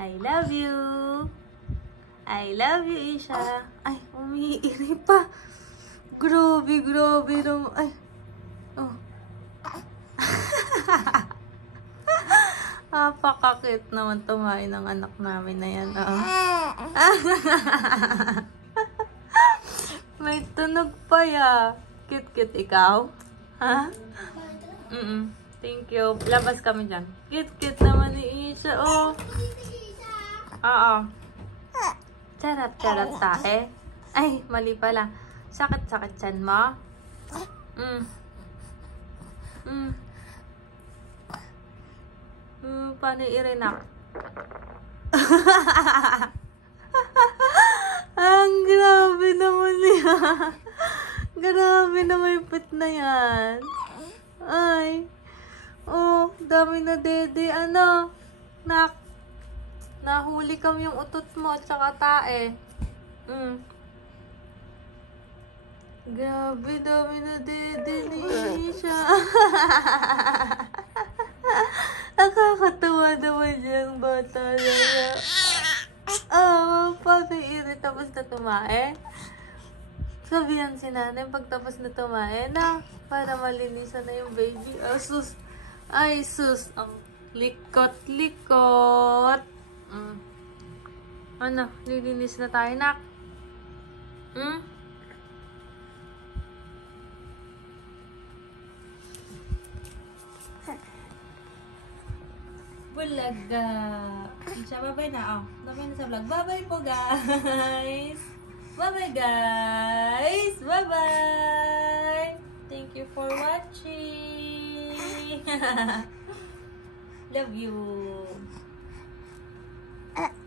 I love you. I love you, Isha. Ay, umiiri pa. Grabe, grabe naman. Ay. Oh. Napakakit naman tumain ng anak namin na yan. Oh. May tunog pa ya. Cute-cute ikaw. Ha? Thank you. Labas kami dyan. Cute-cute naman ni Isha. Oh. Oo. Charap-charap tae. Ay, mali pala. Sakit-sakit chan mo. Paano i-renak? Ang grabe naman niya. Grabe na may pit na yan. Ay. Oh, dami na dede. Ano? Nahuli kami yung utot mo at saka tae. Grabe, dami na dede ni Isha. Nakakatawa naman yung bata niya. Pag-iiri tapos na tumae. Sabihan si nanay pagtapos na tumae na para malinisan na yung baby. Sus. Ay, sus. Ang likot-likot. Ano? Lilinis na tayo, nak? Bulaga. Siya, bye-bye na. Bye-bye na sa vlog. Bye-bye po, guys. Bye-bye, guys. Bye-bye. Thank you for watching. Love you.